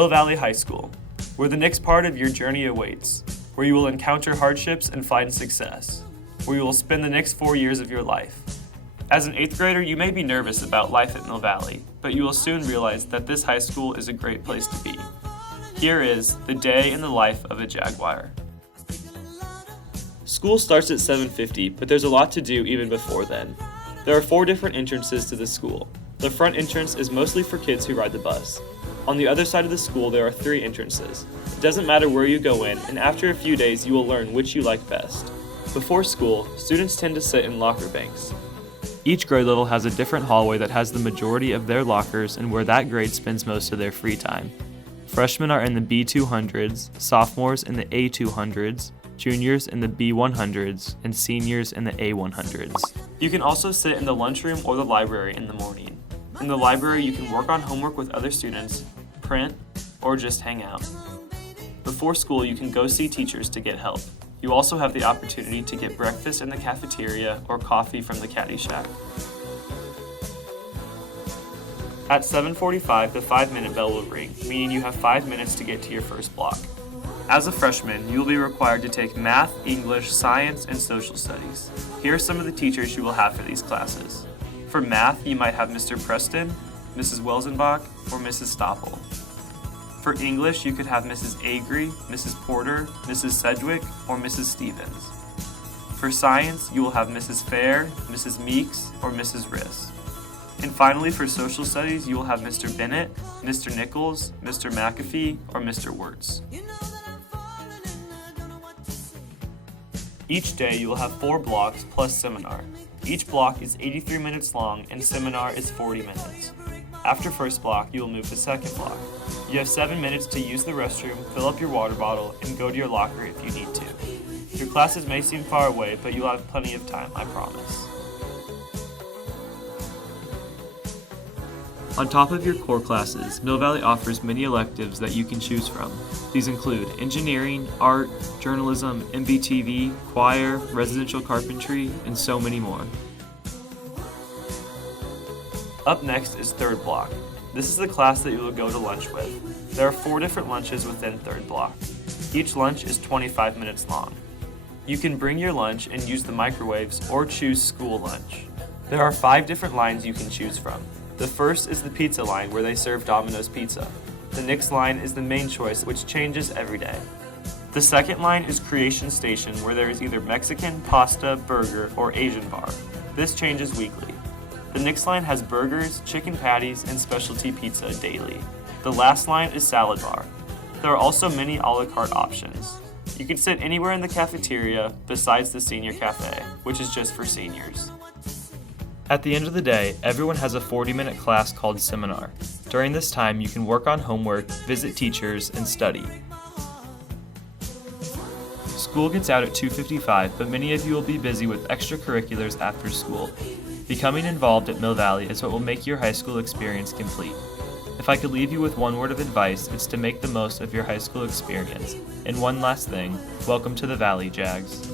Mill Valley High School, where the next part of your journey awaits, where you will encounter hardships and find success, where you will spend the next 4 years of your life. As an 8th grader, you may be nervous about life at Mill Valley, but you will soon realize that this high school is a great place to be. Here is the day in the life of a Jaguar. School starts at 7:50, but there's a lot to do even before then. There are 4 different entrances to the school. The front entrance is mostly for kids who ride the bus. On the other side of the school, there are 3 entrances. It doesn't matter where you go in, and after a few days, you will learn which you like best. Before school, students tend to sit in locker banks. Each grade level has a different hallway that has the majority of their lockers and where that grade spends most of their free time. Freshmen are in the B200s, sophomores in the A200s, juniors in the B100s, and seniors in the A100s. You can also sit in the lunchroom or the library in the morning. In the library, you can work on homework with other students, print, or just hang out. Before school, you can go see teachers to get help. You also have the opportunity to get breakfast in the cafeteria or coffee from the caddy shack. At 7:45, the 5-minute bell will ring, meaning you have 5 minutes to get to your first block. As a freshman, you will be required to take math, English, science, and social studies. Here are some of the teachers you will have for these classes. For math, you might have Mr. Preston, Mrs. Welsenbach, or Mrs. Stoppel. For English, you could have Mrs. Agri, Mrs. Porter, Mrs. Sedgwick, or Mrs. Stevens. For science, you will have Mrs. Fair, Mrs. Meeks, or Mrs. Riss. And finally, for social studies, you will have Mr. Bennett, Mr. Nichols, Mr. McAfee, or Mr. Wirtz. Each day, you will have 4 blocks plus seminar. Each block is 83 minutes long and seminar is 40 minutes. After first block, you will move to second block. You have 7 minutes to use the restroom, fill up your water bottle, and go to your locker if you need to. Your classes may seem far away, but you'll have plenty of time, I promise. On top of your core classes, Mill Valley offers many electives that you can choose from. These include engineering, art, journalism, MBTV, choir, residential carpentry, and so many more. Up next is third block. This is the class that you will go to lunch with. There are 4 different lunches within third block. Each lunch is 25 minutes long. You can bring your lunch and use the microwaves or choose school lunch. There are 5 different lines you can choose from. The first is the pizza line where they serve Domino's pizza. The next line is the main choice, which changes every day. The second line is Creation Station where there is either Mexican, pasta, burger, or Asian bar. This changes weekly. The next line has burgers, chicken patties, and specialty pizza daily. The last line is Salad Bar. There are also many a la carte options. You can sit anywhere in the cafeteria besides the senior cafe, which is just for seniors. At the end of the day, everyone has a 40-minute class called seminar. During this time, you can work on homework, visit teachers, and study. School gets out at 2:55, but many of you will be busy with extracurriculars after school. Becoming involved at Mill Valley is what will make your high school experience complete. If I could leave you with one word of advice, it's to make the most of your high school experience. And one last thing, welcome to the Valley, Jags.